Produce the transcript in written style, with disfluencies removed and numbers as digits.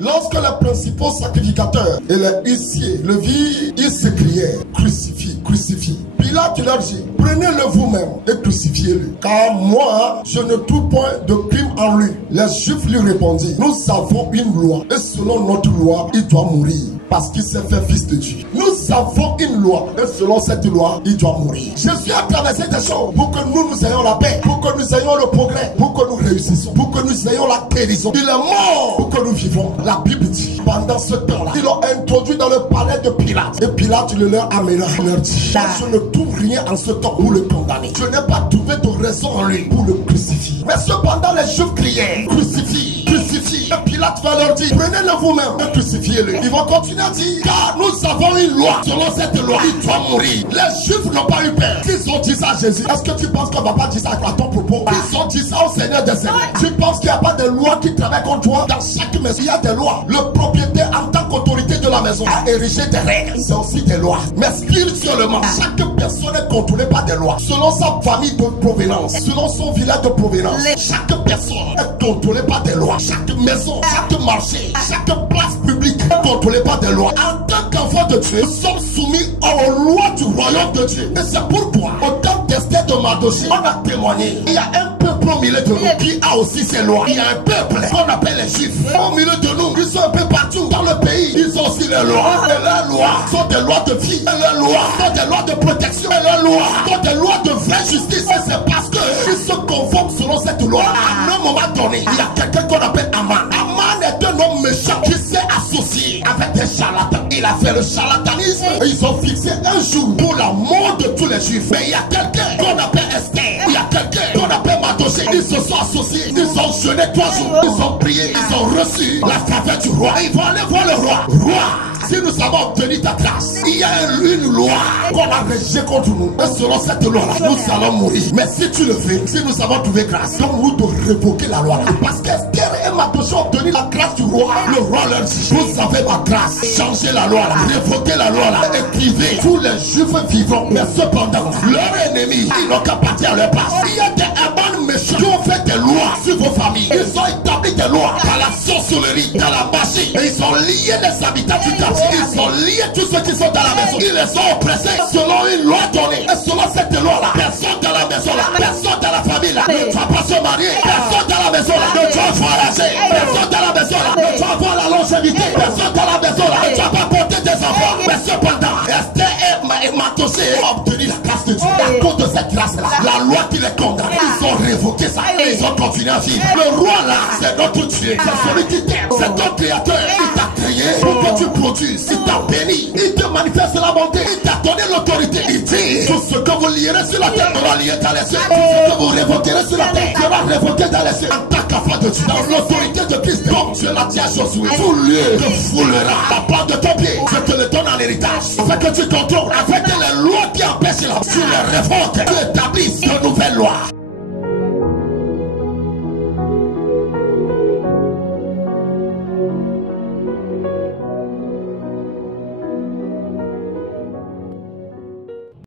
Lorsque les principaux sacrificateurs et les huissiers le virent, ils s'écrièrent: crucifie, crucifie. Pilate leur dit: prenez-le vous-même et crucifiez-le, car moi je ne trouve point de crime en lui. Les Juifs lui répondirent: nous avons une loi, et selon notre loi il doit mourir, parce qu'il s'est fait fils de Dieu. Nous avons une loi, et selon cette loi il doit mourir. Jésus a traversé des choses pour que nous ayons la paix, pour que nous ayons le progrès, pour que nous réussissions, pour que nous ayons la guérison. Il est mort pour que nous vivons. La Bible dit, pendant ce temps-là, ils l'ont introduit dans le palais de Pilate, et Pilate le leur amena. Il leur dit: je ne trouve rien en ce temps pour le condamner. Je n'ai pas trouvé de raison en lui pour le crucifier. Mais cependant les Juifs criaient: crucifie, crucifie. Et Pilate va leur dire: prenez-le vous-même et crucifiez-le. Ils vont continuer à dire: car nous avons une loi, selon cette loi il doit mourir. Les Juifs n'ont pas eu peur. Ils ont dit ça à Jésus. Est-ce que tu penses qu'on va pas dire ça à ton propos? Ils ont dit ça au Seigneur des Seigneurs. Tu penses qu'il n'y a pas de loi qui travaille contre toi? Dans chaque maison il y a des lois. Le propriétaire en tant qu'autorité de la maison a érigé des règles. C'est aussi des lois. Mais spirituellement, chaque personne est contrôlée par des lois, selon sa famille de provenance, selon son village de provenance. Chaque personne est contrôlée par des lois. Chaque maison, chaque marché, chaque place publique est contrôlée par des lois. En tant qu'enfant de Dieu, nous sommes soumis aux lois du royaume de Dieu. Et c'est pourquoi, au temps d'Esther de Mardochée, on a témoigné. Il y a un peuple au milieu de nous qui a aussi ses lois. Il y a un peuple qu'on appelle les Juifs. Au milieu de nous, ils sont un peu partout dans le pays. Ils ont aussi les lois. Et leurs lois sont des lois de vie. Et leurs lois sont des lois de protection. Et leurs lois sont des lois de vraie justice. Et c'est parce qu'ils se conforment selon cette loi. À un moment donné, il y a quelqu'un qu'on appelle Aman. Aman est un homme méchant qui s'est associé avec des charlatans. Il a fait le charlatanisme. Et ils ont fixé un jour pour la mort de tous les Juifs. Mais il y a quelqu'un qu'on appelle Esther. Il y a quelqu'un qu'on appelle Mardochée. Ils se sont associés. Ils ont jeûné 3 jours. Ils ont prié. Ils ont reçu la faveur du roi. Ils vont aller voir le roi. Roi, si nous avons obtenu ta grâce, il y a une loi qu'on a rédigée contre nous. Et selon cette loi-là, nous allons mourir. Mais si tu le fais, si nous avons trouvé grâce, donne-nous de révoquer la loi-là. Parce qu'Esther et Mardochée ont obtenu la grâce du roi. Le roi leur dit: vous avez ma grâce. Changez la loi-là. Révoquez la loi-là. Écrivez: tous les Juifs vivants. Mais cependant, leurs ennemis, ils n'ont qu'à partir à leur place. Il y a des amants méchants qui ont fait des lois sur vos familles. Ils ont établi des lois dans la sorcellerie, dans la magie. Et ils ont lié les habitants du quartier. Ils ont lié tous ceux qui sont dans la maison. Ils les ont oppressés selon une loi donnée. Et selon cette loi-là, personne dans la maison là, personne dans la famille là ne doit pas se marier. Personne dans la maison là ne doit voyager. Personne dans la maison là ne doit avoir la longévité. Personne dans la maison là ne doit pas porter des enfants. Mais cependant, Esther et Mardochée ont obtenu la grâce de Dieu. À cause de cette grâce-là, la loi qui les condamne, ils ont révoqué ça. Et ils ont continué à vivre. Le roi là, c'est notre Dieu. C'est celui qui t'aime. C'est ton créateur. Il t'a créé pour que tu produises. Il t'a béni. Il te manifeste la bonté. Il t'a donné l'autorité. Il dit: tout ce que vous lierez sur la terre sera lié dans les cieux. Tout ce que vous révoquerez sur la terre sera révoqué dans les cieux. En tant qu'enfant de Dieu, dans l'autorité de Christ, comme Dieu l'a dit à Josué, tout lieu te foulera la plante de ton pied. Je te le donne en héritage. Afin que tu contrôles avec les lois qui empêchent la. Tu les révoques. Tu établisses de nouvelles lois.